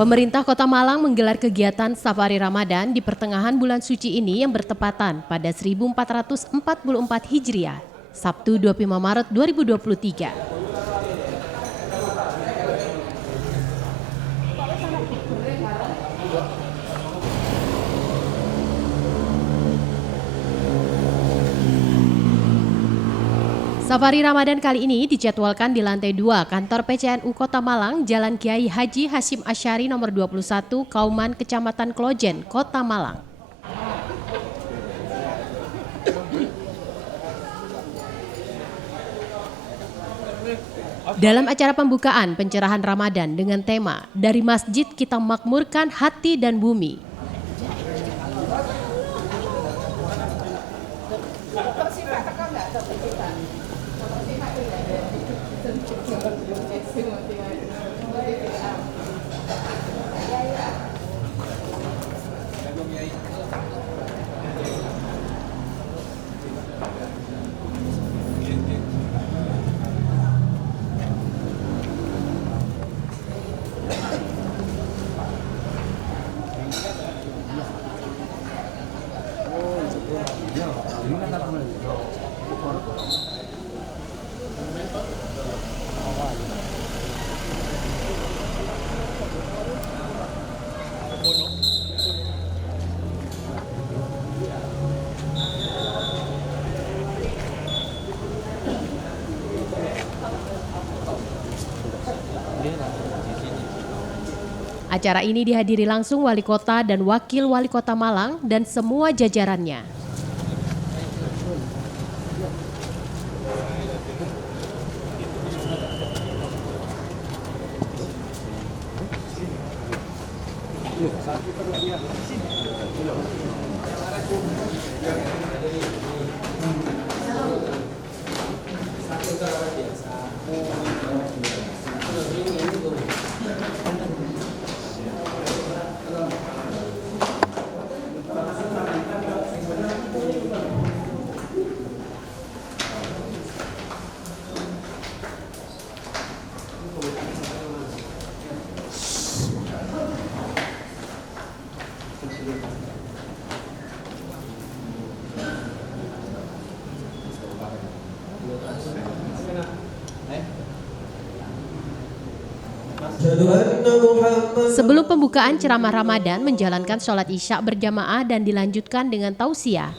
Pemerintah Kota Malang menggelar kegiatan Safari Ramadan di pertengahan bulan suci ini yang bertepatan pada 1444 Hijriah, Sabtu 25 Maret 2023. Safari Ramadan kali ini dijadwalkan di lantai 2 kantor PCNU Kota Malang, Jalan Kiai Haji Hasyim Asy'ari nomor 21, Kauman, Kecamatan Klojen, Kota Malang. Dalam acara pembukaan pencerahan Ramadan dengan tema "Dari Masjid Kita Makmurkan Hati dan Bumi", acara ini dihadiri langsung Wali Kota dan Wakil Wali Kota Malang dan semua jajarannya. Sebelum pembukaan ceramah Ramadan menjalankan sholat Isya berjamaah dan dilanjutkan dengan tausiah.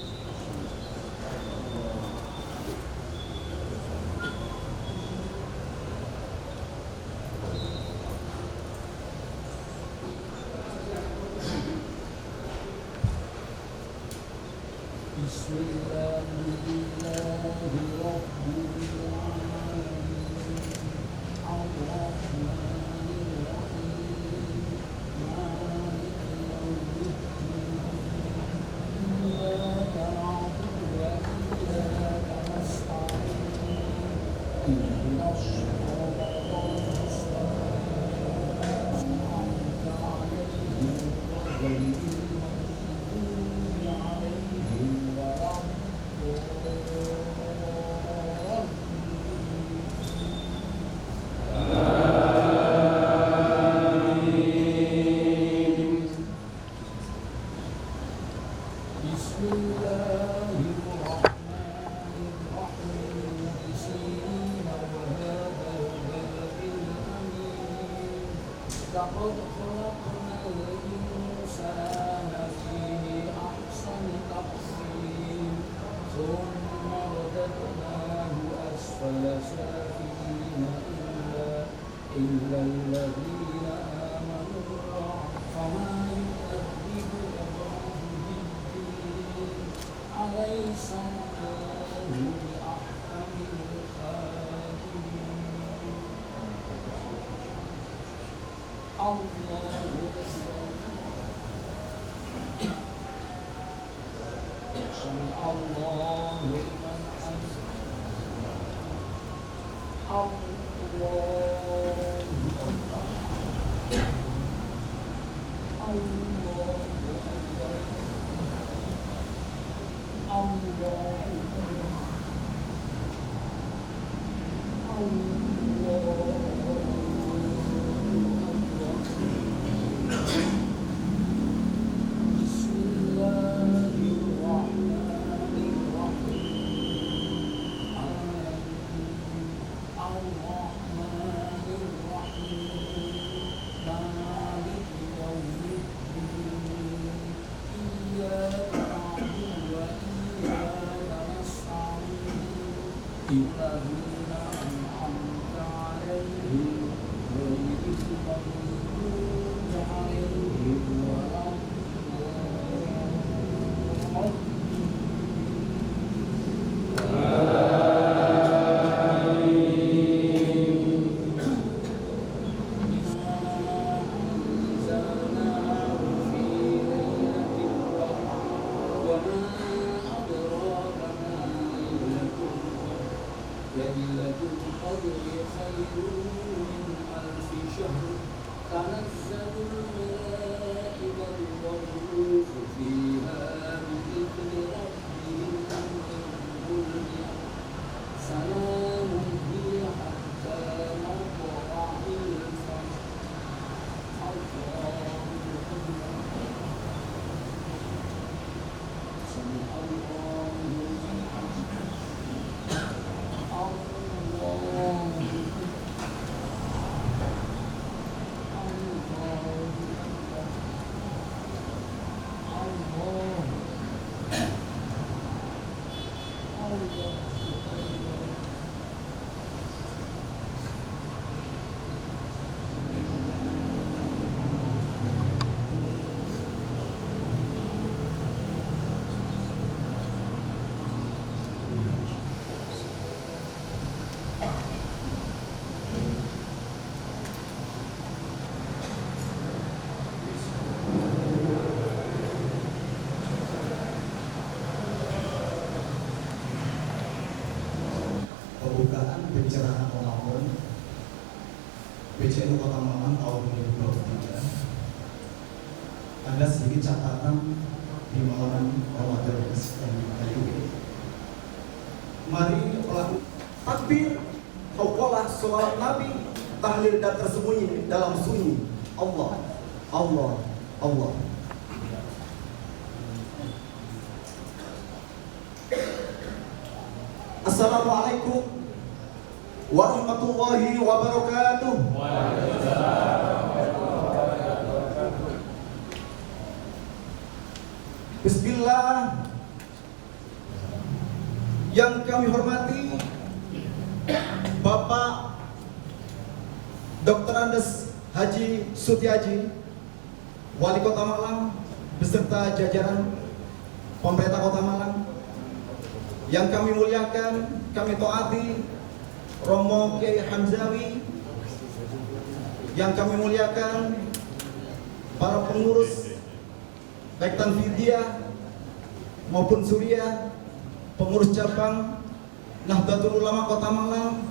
ليلة القدر خير من ألف شهر تنزل الملائكة والروح فيها بإذن ربهم من كل سلام هي حتى مطلع الفجر. الله سمع الله لمن حمده. Pembukaan pencerahan Ramadan PCNU Kota Malang tahun 2023. Ada sedikit catatan di malam Ramadan yang kali ini. Mari pelaku takbir, hauqalah, salawat Nabi, tahlil dan tersembunyi dalam sunyi. Allah, Allah, Allah. Assalamualaikum warahmatullahi wabarakatuh. Bismillah. Yang kami hormati Bapak Dr. Andes Haji Sutiaji, Wali Kota Malang beserta jajaran pemerintah Kota Malang. Yang kami muliakan, kami taati Romo Kiai Hamzawi. Yang kami muliakan para pengurus baik Tanfidiyah maupun Suriah, pengurus cabang Nahdlatul Ulama Kota Malang.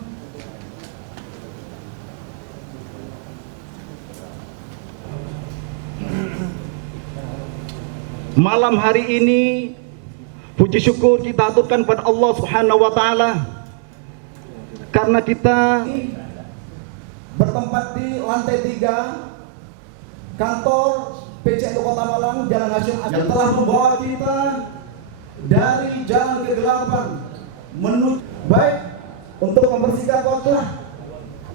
Malam hari ini puji syukur kita aturkan pada Allah Subhanahu wa taala karena kita bertempat di lantai 3 kantor PCNU Kota Malang Jalan Nasional yang telah membawa kita dari jalan kegelapan menuju baik untuk membersihkan kota.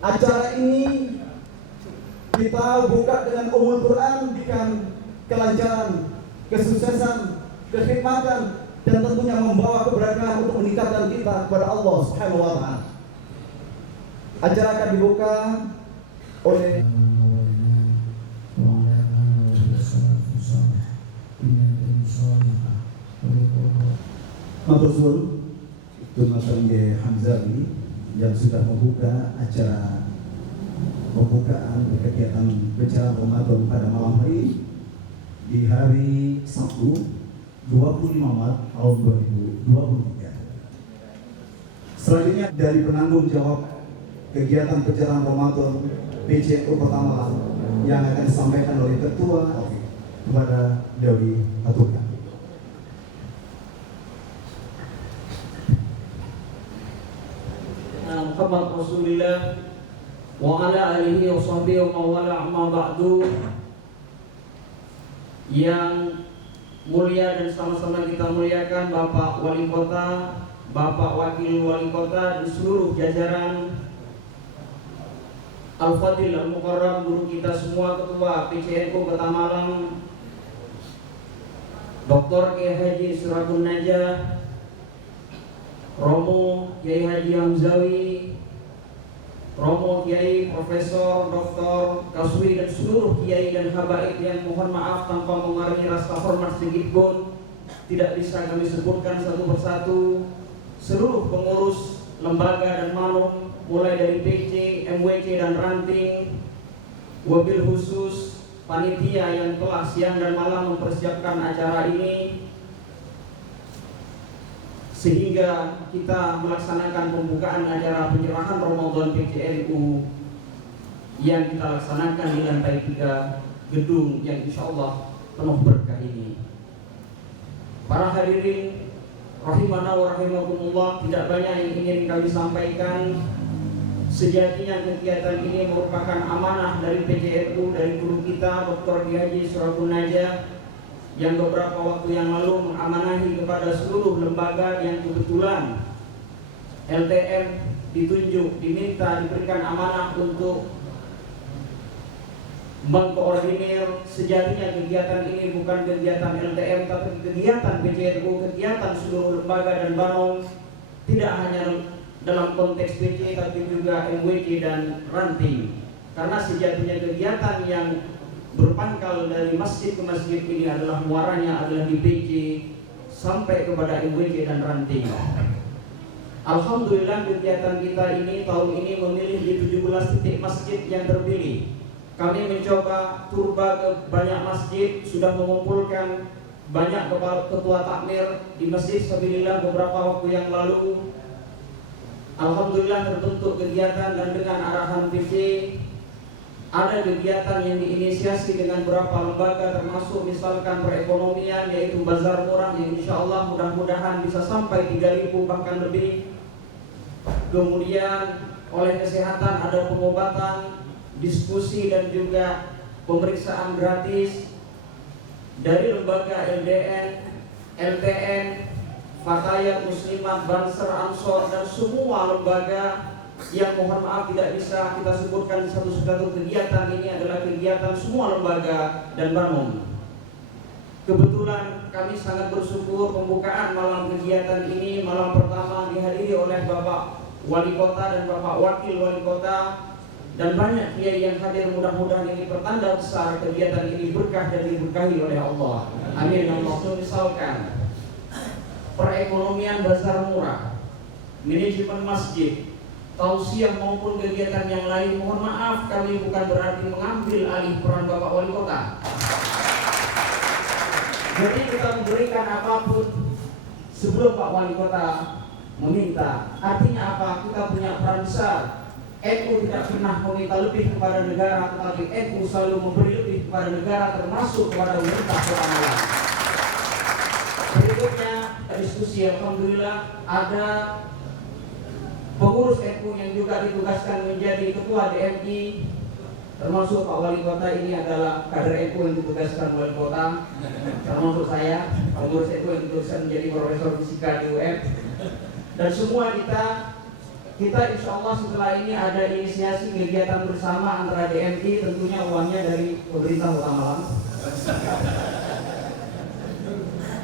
Acara ini kita buka dengan Ummul Quran, dengan kelancaran, kesuksesan, kekhidmatan, dan tentunya membawa keberkahan untuk meningkatkan kita kepada Allah Subhanahu wa taala. Acara akan dibuka oleh Mabrur Tunatan Hamzawi yang sudah membuka acara pembukaan kegiatan pencerahan Ramadan pada malam hari di hari Sabtu 25 Maret tahun 2023. Selanjutnya dari penanggung jawab kegiatan pencerahan Ramadan PCNU Kota Malang yang akan disampaikan oleh Ketua kepada Dewi Aturkan. Muhammad Rasulullah wa ala alihi wa sahbihi wa mawala amma ba'du. Yang mulia dan sama-sama kita muliakan Bapak Wali Kota, Bapak Wakil Wali Kota, dan seluruh jajaran Al-Fadil Al-Mukarram, guru kita semua, Ketua PCNU Kota Malang, Dr. Kiai Haji Surabun Najah, Romo Kiai Haji Hamzawi, Romo Kiai Profesor Dr. Kaswi dan seluruh kiai dan habaib yang mohon maaf tanpa mengurangi rasa hormat sedikit pun tidak bisa kami sebutkan satu persatu. Seluruh pengurus lembaga dan manum mulai dari PC, MWC dan ranting, wabil khusus panitia yang telah siang dan malam mempersiapkan acara ini sehingga kita melaksanakan pembukaan acara penyerahan Ramadan PCNU yang kita laksanakan di lantai 3 gedung yang insya Allah penuh berkah ini. Para hadirin rahimana wa rahimakumullah, tidak banyak yang ingin kami sampaikan. Sejatinya kegiatan ini merupakan amanah dari PCNU, dari guru kita Dr. Haji Surabun Najah yang beberapa waktu yang lalu mengamanahi kepada seluruh lembaga yang kebetulan LTM ditunjuk, diminta, diberikan amanah untuk mengkoordinir. Sejatinya kegiatan ini bukan kegiatan LTM tapi kegiatan PCNU, kegiatan seluruh lembaga dan banom, tidak hanya dalam konteks PC tapi juga MWC dan ranting, karena sejatinya kegiatan yang berpangkal dari masjid ke masjid ini adalah muaranya adalah di PC sampai kepada MWC dan ranting. Alhamdulillah kegiatan kita ini tahun ini memilih di 17 titik masjid yang terpilih. Kami mencoba turba ke banyak masjid, sudah mengumpulkan banyak ketua takmir di Masjid Sabilillah beberapa waktu yang lalu. Alhamdulillah terbentuk kegiatan dan dengan arahan PC ada kegiatan yang diinisiasi dengan beberapa lembaga termasuk misalkan perekonomian yaitu bazar murah yang insya Allah mudah-mudahan bisa sampai 3.000 bahkan lebih. Kemudian oleh kesehatan ada pengobatan, diskusi dan juga pemeriksaan gratis dari lembaga LDN, LTN, Fatayat, Muslimat, Banser, Ansor dan semua lembaga yang mohon maaf tidak bisa kita sebutkan satu-satu. Kegiatan ini adalah kegiatan semua lembaga dan banom. Kebetulan kami sangat bersyukur pembukaan malam kegiatan ini, malam pertama dihadiri oleh Bapak Wali Kota dan Bapak Wakil Wali Kota dan banyak kiai yang hadir. Mudah-mudahan ini pertanda besar kegiatan ini berkah dan diberkahi oleh Allah. Amin. Misalkan perekonomian bazar murah, manajemen masjid, tausiah maupun kegiatan yang lain, mohon maaf kami bukan berarti mengambil alih peran Bapak Wali Kota. Jadi kita memberikan apapun sebelum Pak Wali Kota meminta. Artinya apa? Kita punya peran besar. NU tidak pernah meminta lebih kepada negara, tetapi NU selalu memberi lebih kepada negara, termasuk kepada pemerintah Kota Malang. Berikutnya diskusi, alhamdulillah ada pengurus NU yang juga ditugaskan menjadi ketua DMI, termasuk Pak Wali Kota ini adalah kader NU yang ditugaskan Wali Kota, termasuk saya, pengurus NU yang ditugaskan menjadi profesor fisika di UM, dan semua kita insya Allah setelah ini ada inisiasi kegiatan bersama antara DMI, tentunya uangnya dari pemerintah Kota Malang.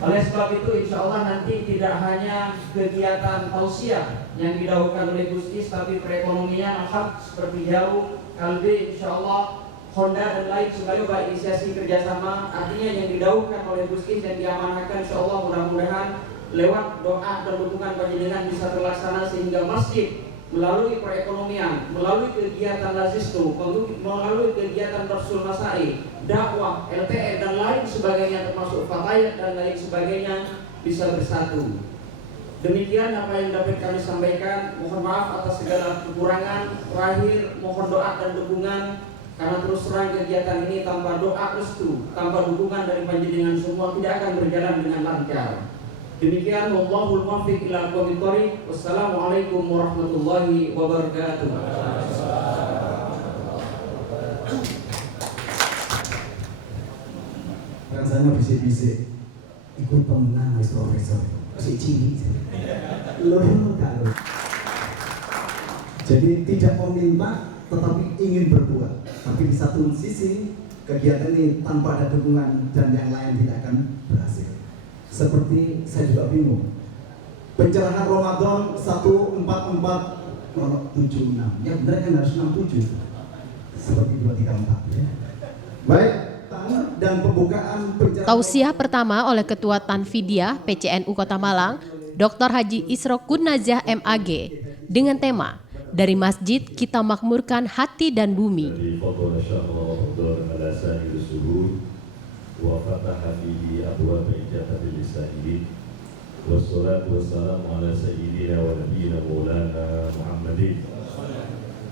Oleh sebab itu insya Allah nanti tidak hanya kegiatan tausiah yang didahulukan oleh Gus Is, tapi perekonomian alhamdulillah seperti Jauh, Kalbe, insya Allah, Honda dan lain sebagainya inisiasi kerjasama. Artinya yang didahulukan oleh Gus Is dan diamanahkan insya Allah mudah-mudahan lewat doa dan dukungan panjenengan bisa terlaksana sehingga masjid melalui perekonomian, melalui kegiatan Lazistu, melalui kegiatan Rasul Masai, dakwah, LTN dan lain sebagainya termasuk Fatayat dan lain sebagainya bisa bersatu. Demikian apa yang dapat kami sampaikan. Mohon maaf atas segala kekurangan. Terakhir mohon doa dan dukungan karena terus terang kegiatan ini tanpa doa restu, tanpa dukungan dari panjenengan semua tidak akan berjalan dengan lancar. Demikian, wallahul muwaffiq ila aqwamit thoriq. Wassalamualaikum warahmatullahi wabarakatuh. Kan saya bisik-bisik ikut pemenang Mas Profesor. Si cini. Loh kalau. Jadi tidak meminta tetapi ingin berbuat. Tapi di satu sisi kegiatan ini tanpa ada dukungan dan yang lain tidak akan berhasil. Seperti saya juga bingung, pencerahan Ramadan 1446. Ya benar kan, harus 67. Seperti 234 ya. Baik, dan pembukaan pencerahan Tausiah pertama oleh Ketua Tanfidiyah PCNU Kota Malang, Dr. Haji Isrokun Nazah MAG, dengan tema Dari Masjid Kita Makmurkan Hati dan Bumi. Wassalatu wassalamu ala sayyidina wa nabiyina maulana Muhammadin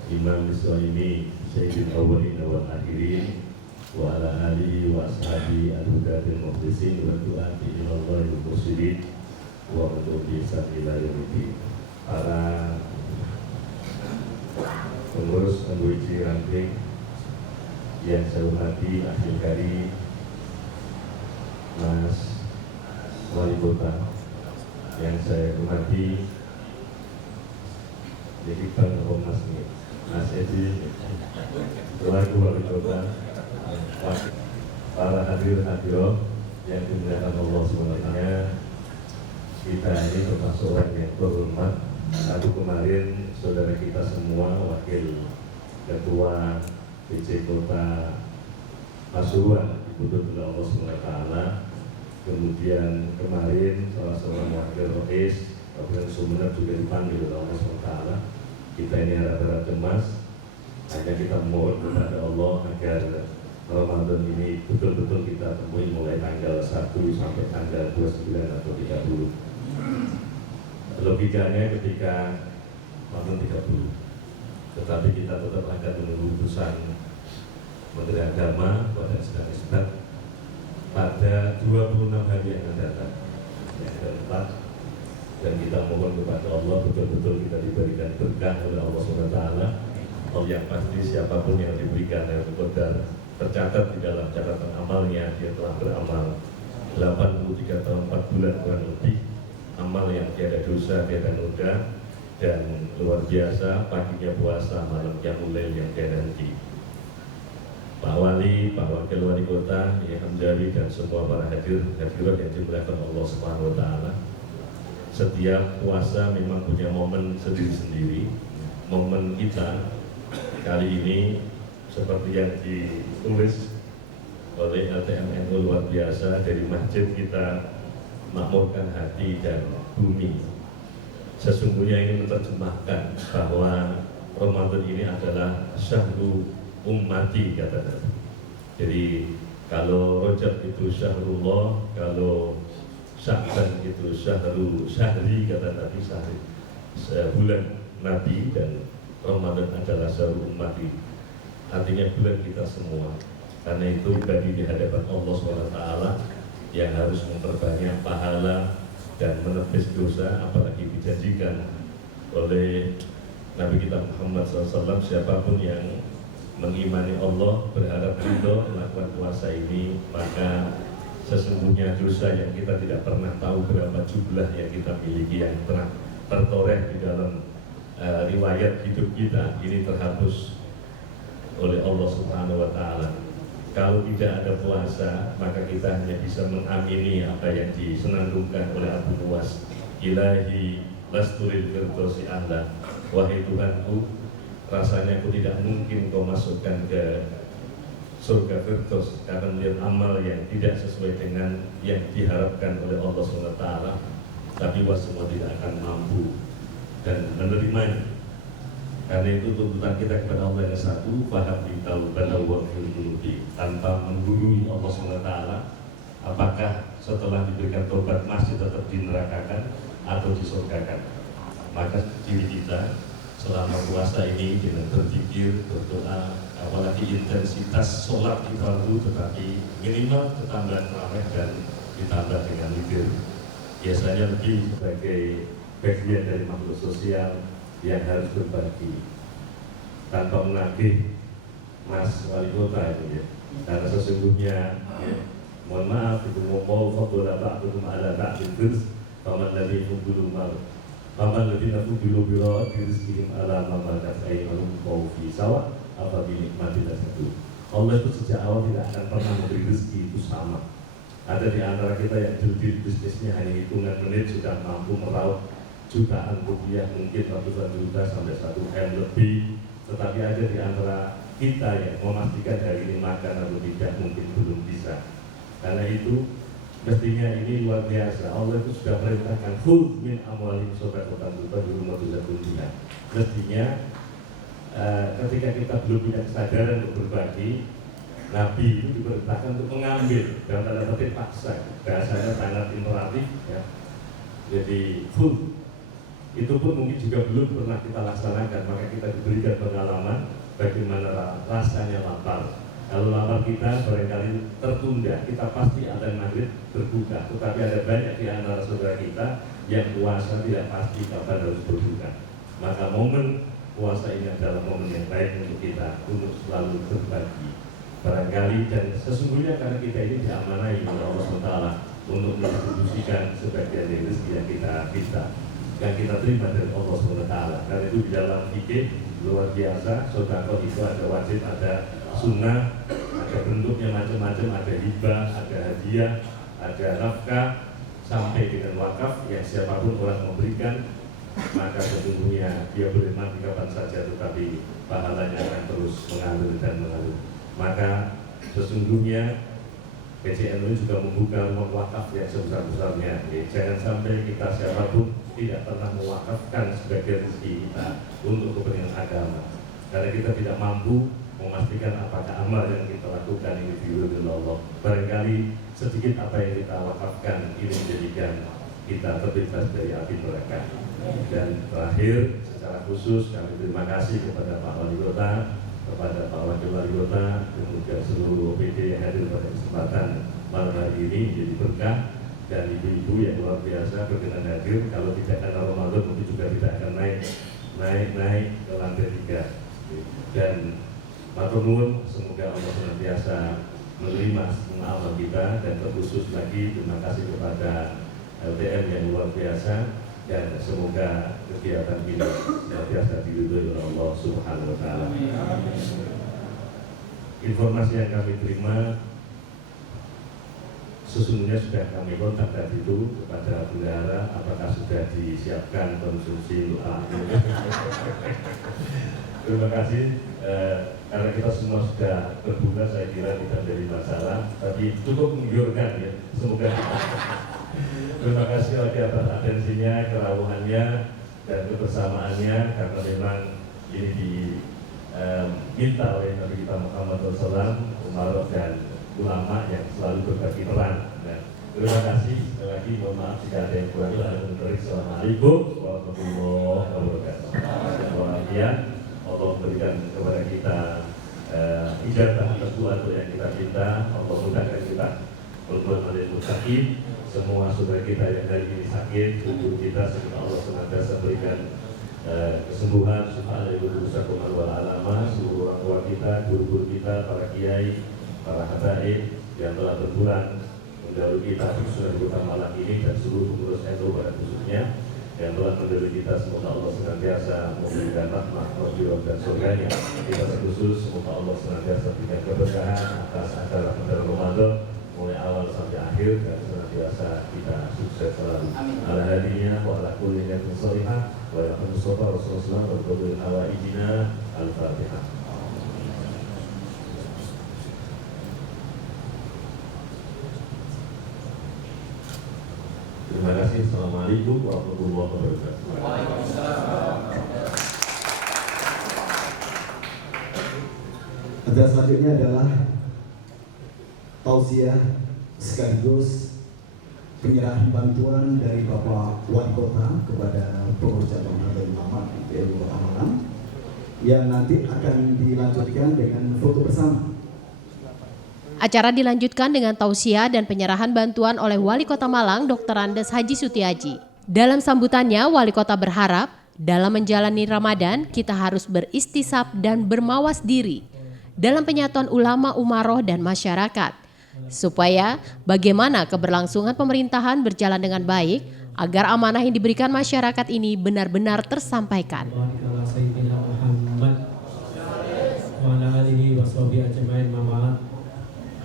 Imam Iswaini Sayyidil Awwalin wal Akhirin wa ala alihi wa ashabi al-hudatil mukhlisin wa du'ati ilallahi mursyidin wa mutubi ila yaumil. Para pengurus Anggota Ranting yang saya hormati, Akhil Kari, Mas Wali Kota yang saya hormati, jadi Bang Mas Edi, selaku Wali Kota, para hadirin yang dimuliakan Allah SWT, kita ini termasuk orang yang terhormat. Lalu kemarin saudara kita semua, Wakil Ketua PC Kota Pasuruan diputus oleh Allah SWT. Kemudian kemarin salah seorang wakil Rois Kabupaten Sumeneb juga dipanggil oleh Allah SWT. Kita ini harap-harap cemas, hanya kita mohon kepada Allah agar Ramadan ini betul-betul kita temui mulai tanggal 1 sampai tanggal 29 atau 30. Logikanya ketika Ramadan 30, tetapi kita tetap akan menunggu putusan Menteri Agama pada sedang pada 26 hari yang akan datang, yang keempat, dan kita mohon kepada Allah betul-betul kita diberikan berkah oleh Allah SWT. Yang pasti siapapun yang diberikan yang benar tercatat di dalam catatan amalnya, dia telah beramal 83 tahun 4 bulan kurang lebih, amal yang tiada dosa, tiada noda, dan luar biasa paginya puasa, malam qiyamul lail yang tiada henti. Pak Wali, Pak Wakil Wali Kota, ya Hamzari, dan semua para hadirat yang dimuliakan Allah Subhanahu wa Ta'ala. Setiap puasa memang punya momen sendiri-sendiri. Momen kita kali ini seperti yang ditulis oleh LTMNU luar biasa, dari masjid kita makmurkan hati dan bumi. Sesungguhnya ini menerjemahkan bahwa Ramadan ini adalah syahru ummati, kata Nabi. Jadi kalau Rajab itu syahrullah, kalau Sya'ban itu syahri, kata Nabi, syahri bulan Nabi, dan Ramadan adalah syahrul ummati, artinya bulan kita semua. Karena itu bagi di hadapan Allah SWT yang harus memperbanyak pahala dan menepis dosa, apalagi dijanjikan oleh Nabi kita Muhammad SAW, siapapun yang mengimani Allah, berharap ridho, melakukan puasa ini, maka sesungguhnya dosa yang kita tidak pernah tahu berapa jumlah yang kita miliki, yang telah tertoreh di dalam riwayat hidup kita, ini terhapus oleh Allah Subhanahu wa Ta'ala. Kalau tidak ada puasa, maka kita hanya bisa mengamini apa yang disenandungkan oleh Abu Nuwas, Ilahi lasturil firdausi ahla, wahai Tuhanku, rasanya aku tidak mungkin kau masukkan ke surga Firdaus karena melihat amal yang tidak sesuai dengan yang diharapkan oleh Allah SWT, tapi semua tidak akan mampu dan menerimanya. Karena itu tuntutan kita kepada Allah yang satu, faham bintau balawa filqulubi, tanpa menggurui Allah SWT, apakah setelah diberikan tobat masih tetap dinerakakan atau disurgakan. Maka ciri kita selama puasa ini dengan berzikir, berdoa, apalagi intensitas sholat di fardu, tetapi minimal ketambahan ramai dan ditambah dengan zikir. Biasanya lebih sebagai bagian dari makhluk sosial yang harus berbagi tanpa menagih Mas Wali Kota ini ya. Karena sesungguhnya ya, mohon maaf itu mau fakulah ba'dukum ala ba'din paman dari fudul mal paman lebih nafsu bilu biro dirizkihim ala mamakat aymanum fi sawa apa binikmati satu. Allah itu sejak awal tidak akan pernah memberi rezeki itu sama. Ada di antara kita yang judi bisnisnya hanya hitungan menit sudah mampu meraup jutaan rupiah, mungkin ratusan juta sampai 1 M lebih, tetapi ada di antara kita yang memastikan hari ini makan atau tidak mungkin belum bisa. Karena itu mestinya ini luar biasa. Allah itu sudah perintahkan khudz min amwalihim shadaqatan tutahhiruhum wa tuzakkihim. Mestinya ketika kita belum punya kesadaran untuk berbagi, Nabi itu diperintahkan untuk mengambil, dalam tanda petik paksa, bahasanya sangat imperatif ya. Jadi khudz itu pun mungkin juga belum pernah kita laksanakan, maka kita diberikan pengalaman bagaimana rasanya lapar. Kalau lapar kita barangkali tertunda, kita pasti akan maghrib berbuka. Tetapi ada banyak di antara saudara kita yang puasa tidak pasti kapan harus berbuka. Maka momen puasa ini adalah momen yang baik untuk kita untuk selalu berbagi. Barangkali dan sesungguhnya karena kita ini diamanai oleh Allah SWT untuk mendistribusikan sebagian dari rezeki yang kita minta, yang kita terima dari Allah SWT. Karena itu di dalam fikih luar biasa, sedekah itu ada wajib, ada sunnah, ada bentuknya macam-macam, ada hibah, ada hadiah, ada nafkah, sampai dengan wakaf yang siapapun orang memberikan, maka sesungguhnya dia boleh mati kapan saja, tetapi pahalanya akan terus mengalir dan mengalir. Maka sesungguhnya PCNU juga membuka ruang wakaf yang sebesar-besarnya. Jangan sampai kita siapapun tidak pernah mewakafkan sebagian rezeki kita untuk kepentingan agama, karena kita tidak mampu memastikan apakah amal yang kita lakukan ini diridhoi Allah. Barangkali sedikit apa yang kita wakafkan ini menjadikan kita terbebas dari api neraka. Dan terakhir, secara khusus kami terima kasih kepada Pak Wali Kota, kepada Pak Wakil Wali Kota, kemudian seluruh OPD yang hadir pada kesempatan malam hari ini menjadi berkah, dan ibu-ibu yang luar biasa berkenan hadir. Kalau tidak karena Ramadan mungkin juga tidak akan naik ke lantai 3. Dan matur nuwun, semoga Allah senantiasa menerima semua amal kita, dan terkhusus lagi terima kasih kepada LTM yang luar biasa, dan semoga kegiatan ini senantiasa diridhoi oleh Allah Subhanahu wa Ta'ala. Informasi yang kami terima sesungguhnya sudah kami kontak tadi itu kepada bendahara, apakah sudah disiapkan konsumsi doa. Terima kasih, karena kita semua sudah berbuka, saya kira tidak menjadi masalah, tapi cukup menggiurkan ya. Semoga terima kasih lagi atas atensinya, kerawuhannya, dan kebersamaannya, karena memang ini diminta oleh Nabi kita Muhammad SAW, Umar dan ulama yang selalu berbagi peran. Dan terima kasih sekali lagi, mohon maaf jika ada yang kurang. Assalamualaikum warahmatullahi wabarakatuh. Semoga Allah memberikan kepada kita ijazah atas doa yang kita minta. Allah mudahkan kita berbuat oleh muttaqin. Semua saudara kita yang hari ini sakit, tubuh kita semoga Allah senantiasa berikan kesembuhan. Subhanallah wal alama, seluruh orang tua kita, guru-guru kita, para kiai, para habaib yang telah berbulan mendahului kita khususnya di kota Malang ini, dan seluruh pengurus NU pada khususnya yang telah mendahului kita. Semoga Allah senantiasa memberikan rahmat, rahmat dan surganya. Kita khusus semoga Allah senantiasa berikan keberkahan atas acara Ramadan mulai awal sampai akhir, dan senantiasa kita sukses selalu. Ala hadinya wa ala kulli niyatin shalihah wa ala Mustafa Rasulullah wa qul hawaijina al-Fatihah. Terima kasih. Assalamualaikum warahmatullahi wabarakatuh. Acara selanjutnya adalah tausiah sekaligus penyerahan bantuan dari Bapak Wali Kota kepada pengurus cabang Nahdlatul Ulama PLU Kota Malang, yang nanti akan dilanjutkan dengan foto bersama. Acara dilanjutkan dengan tausiah dan penyerahan bantuan oleh Wali Kota Malang Dr. Andes Haji Sutiaji. Dalam sambutannya, Wali Kota berharap dalam menjalani Ramadan kita harus beristisab dan bermawas diri dalam penyatuan ulama, umaroh, dan masyarakat, supaya bagaimana keberlangsungan pemerintahan berjalan dengan baik agar amanah yang diberikan masyarakat ini benar-benar tersampaikan.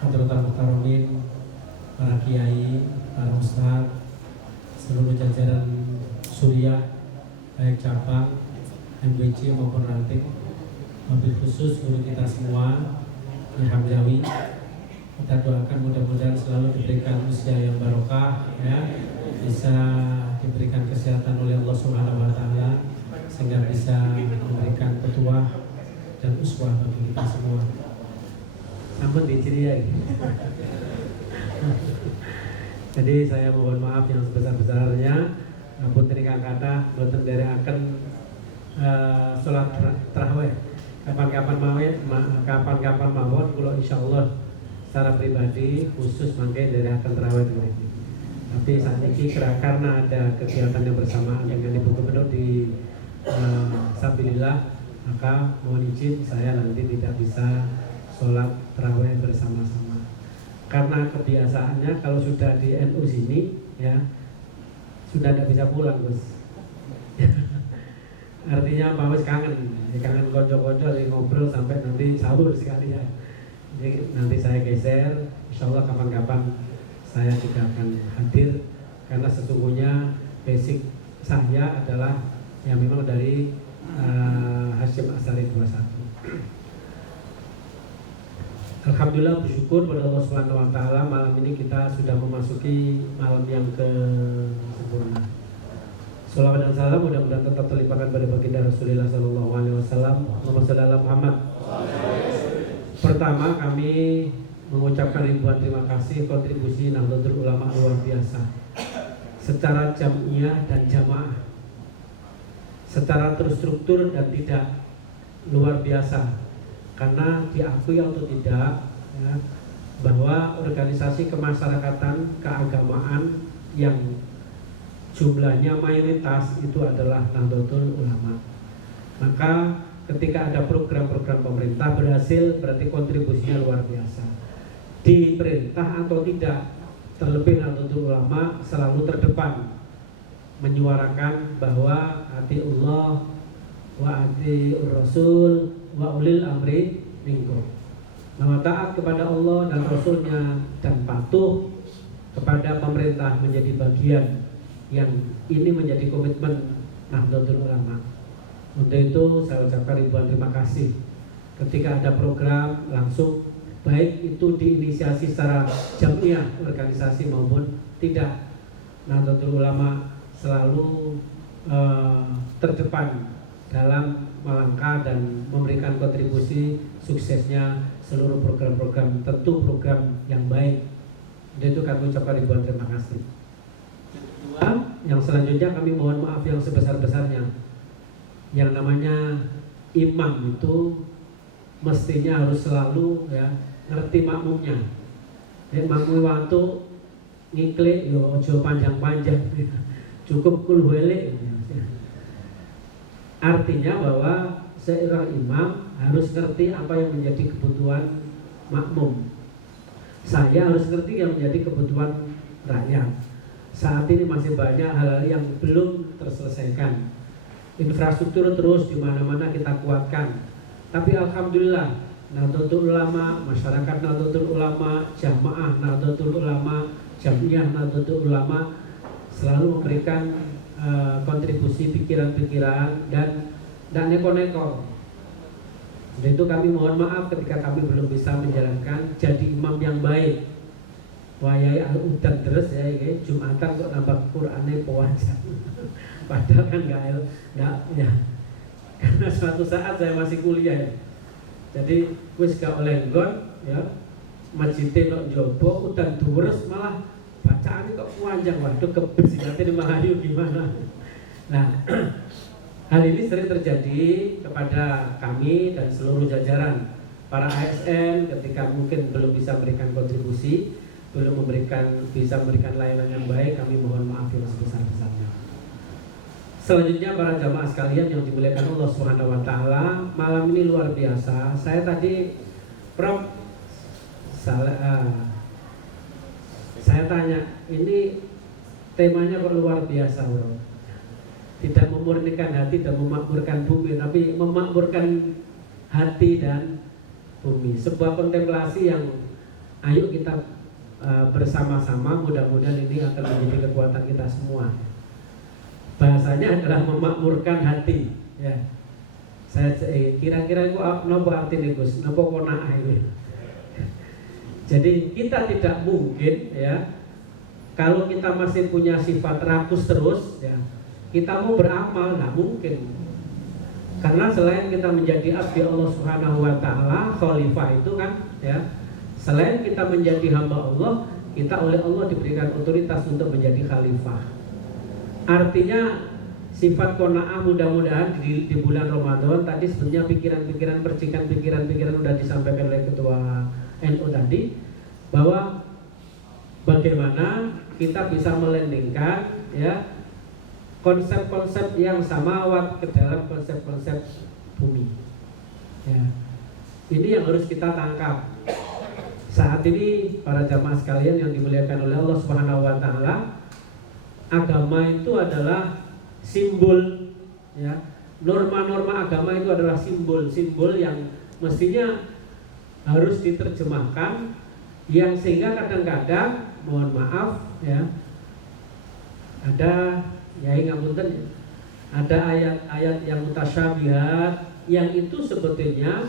Hadratul Mukarramin, para kiai, para ustadz, seluruh jajaran Suriah baik cabang, MBC maupun ranting, mobil khusus guru kita semua di Hamzawi. Kita doakan mudah-mudahan selalu diberikan usia yang barokah, ya, bisa diberikan kesehatan oleh Allah Subhanahu wa Ta'ala, sehingga bisa memberikan petuah dan uswah bagi kita semua. Namun diciriai. Jadi saya mohon maaf yang sebesar-besarnya. Punten ingkang kathah boten nderekaken salat tarawih. Kapan-kapan mawon kula insyaallah secara pribadi khusus mangke nderekaken tarawih mriki. Tapi saat ini karena ada kegiatan yang bersamaan dengan Ibu Gubernur di Sabilillah, maka mohon izin saya nanti tidak bisa sholat tarawih bersama-sama. Karena kebiasaannya kalau sudah di NU sini, ya sudah tidak bisa pulang, Gus. Artinya Pak Wis kangen konco-konco ngobrol sampai nanti sahur sekali ya. Jadi nanti saya geser, insya Allah kapan-kapan saya juga akan hadir, karena sesungguhnya basic saya adalah yang memang dari Hasyim Asari 21. Alhamdulillah, bersyukur pada Allah Subhanahu wa Ta'ala, malam ini kita sudah memasuki malam yang ke-sempurna. Salawat dan salam mudah-mudahan tetap terlimpahkan pada baginda Rasulullah sallallahu alaihi wasallam. Allahumma shalli ala Muhammad. Pertama, kami mengucapkan ribuan terima kasih kontribusi Nahdlatul Ulama luar biasa secara jamiah dan jamaah, secara terstruktur dan tidak luar biasa. Karena diakui atau tidak, ya, bahwa organisasi kemasyarakatan keagamaan yang jumlahnya mayoritas itu adalah Nahdlatul Ulama. Maka ketika ada program-program pemerintah berhasil, berarti kontribusinya luar biasa. Di perintah atau tidak, terlebih Nahdlatul Ulama selalu terdepan menyuarakan bahwa atiullah wa atiur rasul wa ulil amri minkum, bahwa taat kepada Allah dan Rasulnya dan patuh kepada pemerintah menjadi bagian yang ini menjadi komitmen Nahdlatul Ulama. Untuk itu saya ucapkan ribuan terima kasih. Ketika ada program langsung, baik itu diinisiasi secara jamiah organisasi maupun tidak, Nahdlatul Ulama selalu terdepan dalam melangkah dan memberikan kontribusi suksesnya seluruh program-program, tentu program yang baik. Untuk itu kami ucapkan ribuan terima kasih. Kedua, yang selanjutnya kami mohon maaf yang sebesar-besarnya. Yang namanya imam itu mestinya harus selalu, ya, ngerti makmumnya. Makmum waktu ngiklik yo ojo panjang-panjang, cukup kulhuele. Artinya bahwa seorang imam harus ngerti apa yang menjadi kebutuhan makmum. Saya harus ngerti yang menjadi kebutuhan rakyat. Saat ini masih banyak hal-hal yang belum terselesaikan. Infrastruktur terus di mana-mana kita kuatkan. Tapi alhamdulillah, Nahdlatul Ulama, masyarakat Nahdlatul Ulama, jamaah Nahdlatul Ulama, jamiah Nahdlatul Ulama selalu memberikan kontribusi pikiran-pikiran dan neko-neko. Dan itu kami mohon maaf ketika kami belum bisa menjalankan jadi imam yang baik. Wayai udan terus ya, Jumatan kok nambah Qur'ane puasa. Padahal kan enggak ya. Karena suatu saat saya masih kuliah ya. Jadi wis gak oleh nggon ya. Masjidé nok njobo udan durus malah bacaan kok panjang, waduh kebersihannya Mahayu gimana. Nah, hal ini sering terjadi kepada kami dan seluruh jajaran para ASN ketika mungkin belum bisa memberikan kontribusi, belum bisa memberikan layanan yang baik. Kami mohon maaf yang sebesar-besarnya. Selanjutnya para jamaah sekalian yang dimuliakan Allah Subhanahu wa Ta'ala, malam ini luar biasa. Saya tadi Prof saya tanya, ini temanya kok luar biasa, bro. Tidak memurnikan hati dan memakmurkan bumi, tapi memakmurkan hati dan bumi. Sebuah kontemplasi yang ayo kita bersama-sama, mudah-mudahan ini akan menjadi kekuatan kita semua. bahasanya adalah memakmurkan hati. Ya, saya kira-kira itu nopo artinya Gus, nopo kona'ah ini. Jadi kita tidak mungkin ya, kalau kita masih punya sifat rakus terus ya, kita mau beramal nggak mungkin. Karena selain kita menjadi abdi Allah Subhanahu wa taala, khalifah itu kan ya, selain kita menjadi hamba Allah, kita oleh Allah diberikan otoritas untuk menjadi khalifah. Artinya sifat qanaah mudah-mudahan di bulan Ramadan tadi sebenarnya pikiran-pikiran, percikan pikiran-pikiran sudah disampaikan oleh Ketua NU tadi, bahwa bagaimana kita bisa melandingkan ya konsep-konsep yang samawat ke dalam konsep-konsep bumi. Ya. Ini yang harus kita tangkap. Saat ini para jamaah sekalian yang dimuliakan oleh Allah Subhanahu wa taala, agama itu adalah simbol ya. Norma-norma agama itu adalah simbol-simbol yang mestinya harus diterjemahkan, yang sehingga kadang-kadang mohon maaf ya, ada ngapunten, ada ayat-ayat yang mutasyabihat yang itu sebetulnya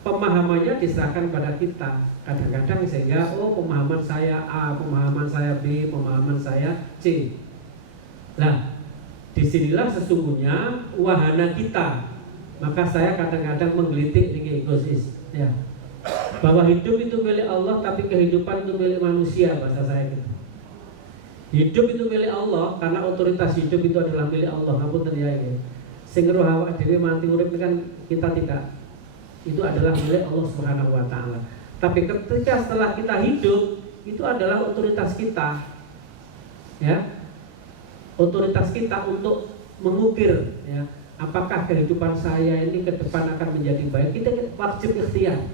pemahamannya diserahkan pada kita kadang-kadang, sehingga pemahaman saya A, pemahaman saya B, pemahaman saya C. Nah, disinilah sesungguhnya wahana kita. Maka saya kadang-kadang menggelitik dengan egois ya, bahwa hidup itu milik Allah, tapi kehidupan itu milik manusia, bahasa saya gitu. Hidup itu milik Allah karena otoritas hidup itu adalah milik Allah. Ngapunten ya ini. Sing ngruh awak dhewe mati urip kan kita tidak. Itu adalah milik Allah Subhanahu wa taala. Tapi ketika setelah kita hidup, itu adalah otoritas kita. Ya. Otoritas kita untuk mengukir ya, apakah kehidupan saya ini ke depan akan menjadi baik. Kita wajib ikhtiar.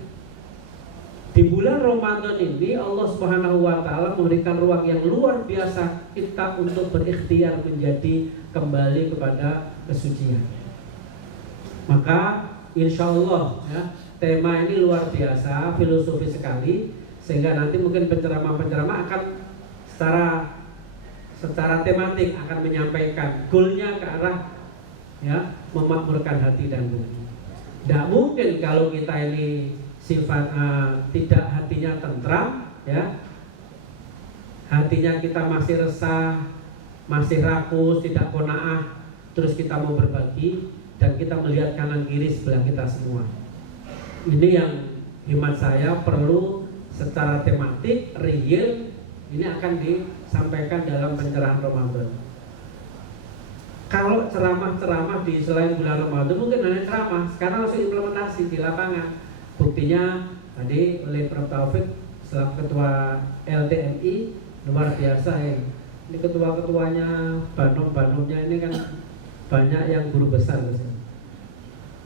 Di bulan Ramadan ini Allah Subhanahu wa taala memberikan ruang yang luar biasa kita untuk berikhtiar menjadi kembali kepada kesucian. Maka insya Allah ya, tema ini luar biasa, filosofi sekali, sehingga nanti mungkin penceramah-penceramah akan secara tematik akan menyampaikan goalnya ke arah ya, memakmurkan hati dan bumi. Tidak mungkin kalau kita ini sifat tidak hatinya tentram ya, hatinya kita masih resah, masih rakus, tidak qanaah, terus kita mau berbagi dan kita melihat kanan kiri sebelah kita semua. Ini yang hemat saya perlu secara tematik real ini akan disampaikan dalam pencerahan Ramadan. Kalau ceramah-ceramah di selain bulan Ramadan mungkin hanya ceramah, sekarang langsung implementasi di lapangan. Buktinya tadi oleh Prof. Taufik selaku Ketua LTMI luar biasa ya. Ini ketua-ketuanya, banom-banomnya ini kan banyak yang guru besar.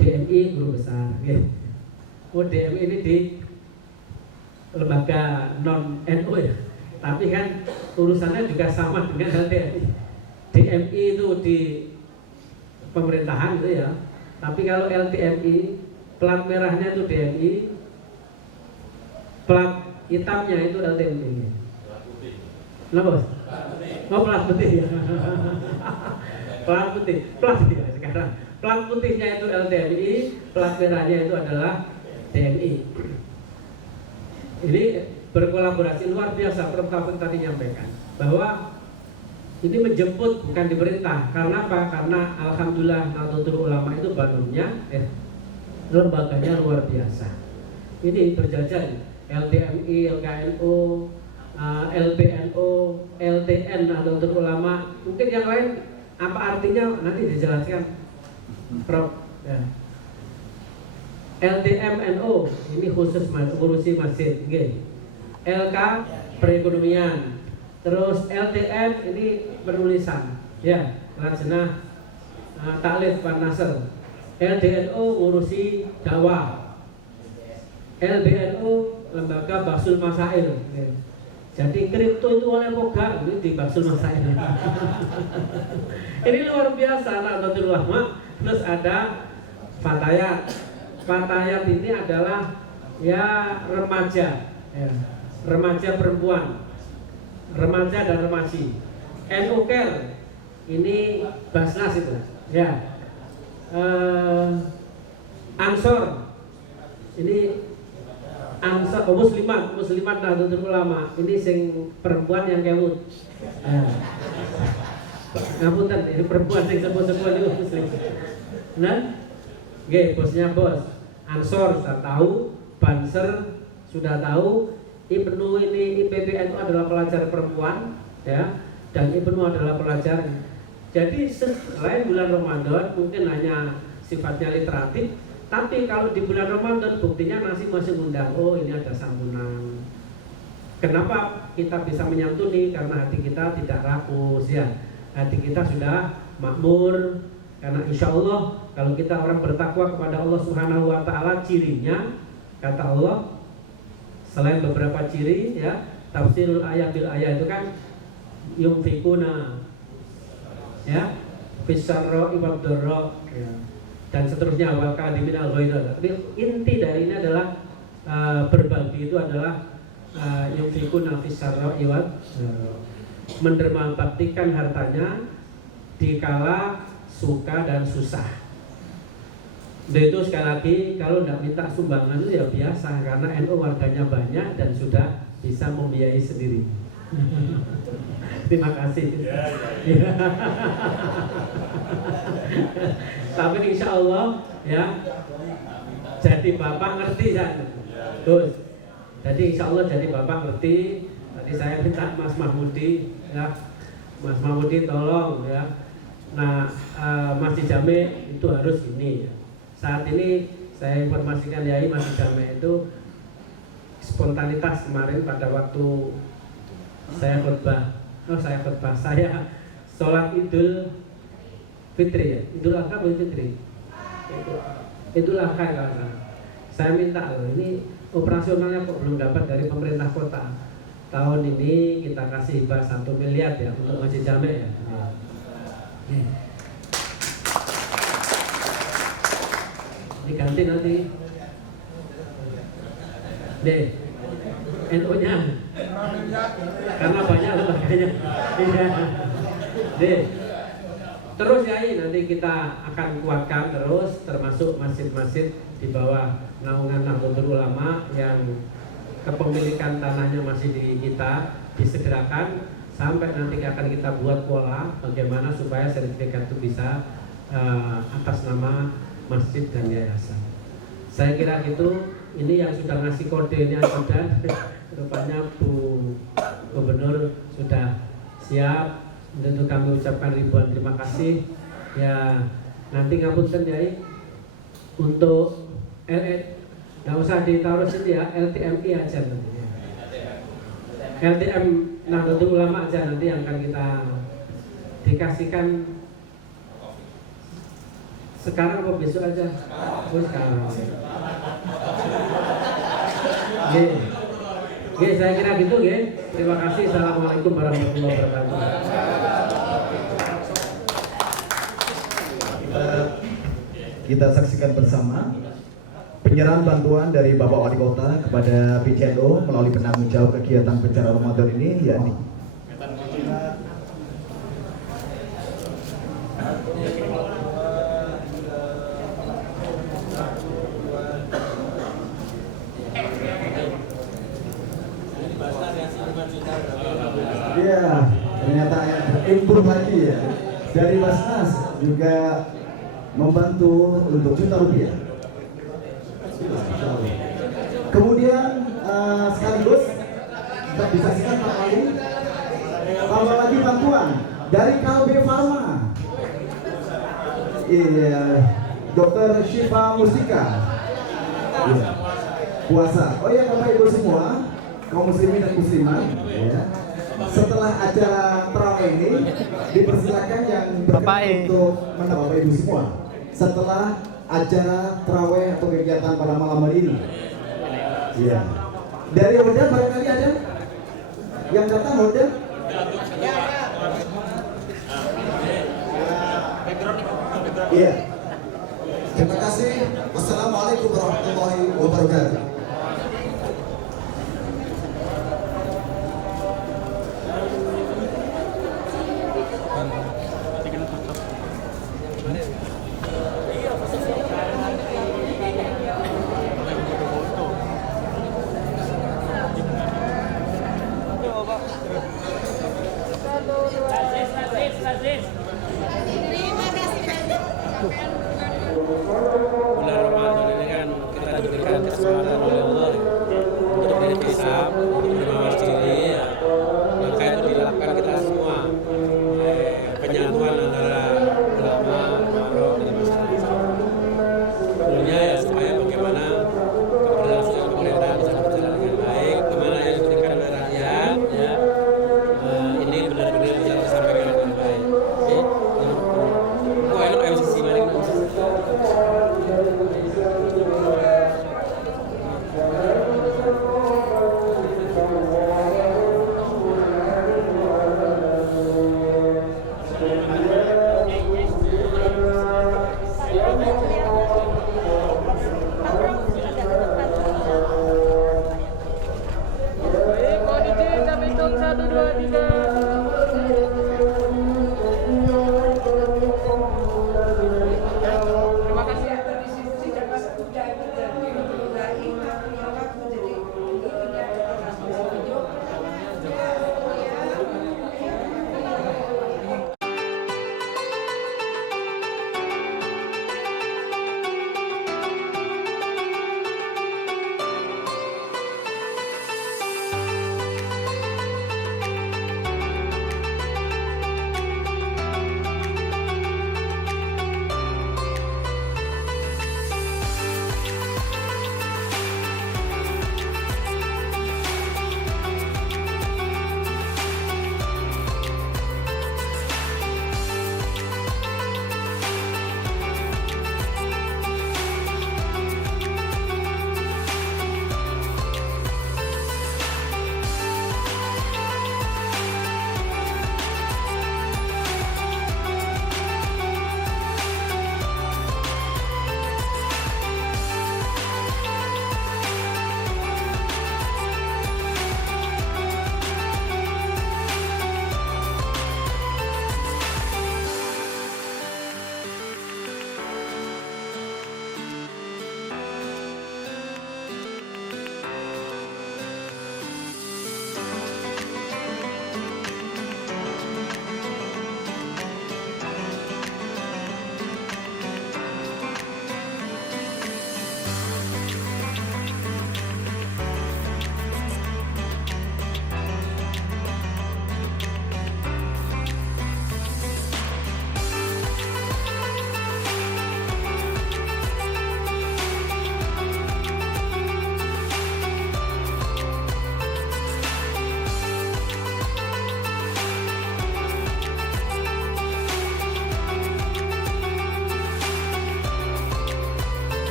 DMI guru besar ya. DMI ini di lembaga non-NU ya. Tapi kan urusannya juga sama dengan LTMI. DMI itu di pemerintahan gitu ya. Tapi kalau LTMI plat merahnya itu DMI, plat hitamnya itu LTMI. Kenapa bos? Oh plat putih ya. Plat putih ya sekarang. Plat putihnya itu LTMI, plat merahnya itu adalah DMI. Ini berkolaborasi luar biasa. Prof. Taufik tadi nyampaikan bahwa ini menjemput bukan diperintah. Karena apa? Karena alhamdulillah Nahdlatul Ulama itu banomnya lembaganya luar biasa. Ini berjajar LTMI, LKNU, LPNU, LTN Nahdlatul Ulama. Mungkin yang lain apa artinya nanti dijelaskan Prof. Ya. LTMNU ini khusus ngurusi masjid. Okay. LK perekonomian. Terus LTN ini penulisan. Ya, Lajnah Taklif Pak Nasr. LDNU ngurusi dakwah. LBNU lembaga Bahsul Masail. Okay. Jadi kripto itu oleh Moga ini di Bahsul Masail. Ini luar biasa Nahdlatul Ulama. Terus ada Fatayat. Fatayat ini adalah ya remaja, ya, remaja perempuan, remaja dan remaji. NUKEL ini Basnas itu, ya. Ansor, ini Ansor, Muslimat Nahdlatul Ulama, ini sing perempuan yang kewut. Ngapunten, ini perempuan yang sepuh-sepuh itu muslim. Nah, bosnya bos. Ansor sudah tahu, Banser sudah tahu, Ibnu ini IPPN itu adalah pelajar perempuan, ya, dan Ibnu adalah pelajar. Jadi selain bulan Ramadan mungkin hanya sifatnya literatif, tapi kalau di bulan Ramadan buktinya masih undang. Oh, ini ada santunan. Kenapa kita bisa menyantuni? Karena hati kita tidak rakus, ya. Hati kita sudah makmur. Karena insya Allah kalau kita orang bertakwa kepada Allah Subhanahu Wa Taala, cirinya kata Allah selain beberapa ciri, ya, tafsirul ayat bil ayat itu kan yumfikuna, ya, fisarro ibadorro, ya, dan seterusnya wa kadiminal ghaidha. Tapi inti dari ini adalah berbagi itu adalah yumfikuna fisarro ibadorro, mendermabaktikan hartanya dikala suka dan susah. Itu sekali lagi kalau tidak minta sumbangan itu ya biasa, karena NU warganya banyak dan sudah bisa membiayai sendiri. Terima kasih. Tapi insya Allah, ya, jadi bapak ngerti kan? Terus, jadi insya Allah jadi bapak ngerti. Tadi saya minta Mas Mahmudi, ya, Mas Mahmudi tolong, ya. Nah, Mas Jame itu harus ini. Ya. Saat ini saya informasikan ya, Mas Jame itu spontanitas kemarin pada waktu saya khutbah, saya sholat Idul Fitri, ya, Idul Adha atau Fitri, Idul Adha ya. Saya minta loh, ini operasionalnya kok belum dapat dari pemerintah kota. Tahun ini kita kasih hibah 1 miliar ya untuk Masjid Jame ya. Diganti nanti deh NU-nya karena banyak lembaganya. Deh terus ya, nanti kita akan kuatkan terus, termasuk masjid-masjid di bawah naungan Nahdlatul Ulama yang kepemilikan tanahnya masih di kita, disegerakan sampai nanti akan kita buat pola bagaimana supaya sertifikat itu bisa atas nama masjid dan yayasan. Saya kira gitu. Ini yang sudah ngasih kodenya sudah, rupanya Bu Gubernur sudah siap. Tentu kami ucapkan ribuan terima kasih. Ya, nanti ngapunten ya, untuk nggak usah ditaruh sini ya, LTMI aja nanti. LTM Nahdlatul Ulama aja nanti yang akan kita dikasihkan sekarang atau besok aja? Oh, sekarang. Oke, saya kira gitu, ya. Terima kasih. Assalamualaikum warahmatullahi wabarakatuh. Kita saksikan bersama penyerahan bantuan dari Bapak Wali Kota kepada PCNO melalui penanggung jawab kegiatan bencana Ramadan ini, yakni ternyata improve lagi ya. Dari Basnas juga membantu untuk Rp1 juta. Kemudian sekaligus kita disaksikan tambah lagi bantuan dari Kalbe Pharma. Iya, Dr. Syifa Mustika. Iya. Puasa. Oh ya, Bapak Ibu semua, kaum muslimin dan muslimat, ya. Setelah acara tarawih ini dipersilakan yang berkenan untuk menambah Bapak Ibu semua. Setelah acara tarawih atau kegiatan pada malam hari ini. Iya. Dari Hoda barangkali ada yang datang Hoda? Iya. Terima kasih. Wassalamualaikum warahmatullahi wabarakatuh. bersab bermawas diri ya. Maka itu dilakukan kita semua penyatuan antara ulama, umarok dan masyarakat. Tentunya ya supaya bagaimana keberlangsungan pemerintahan bisa berjalan dengan baik, kemana yang diberikan oleh rakyat ya, ini benar-benar bisa tersampaikan dengan baik. Oke, MCC balik MCC.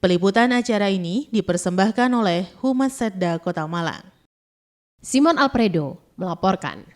Peliputan acara ini dipersembahkan oleh Humas Setda Kota Malang. Simon Alfredo melaporkan.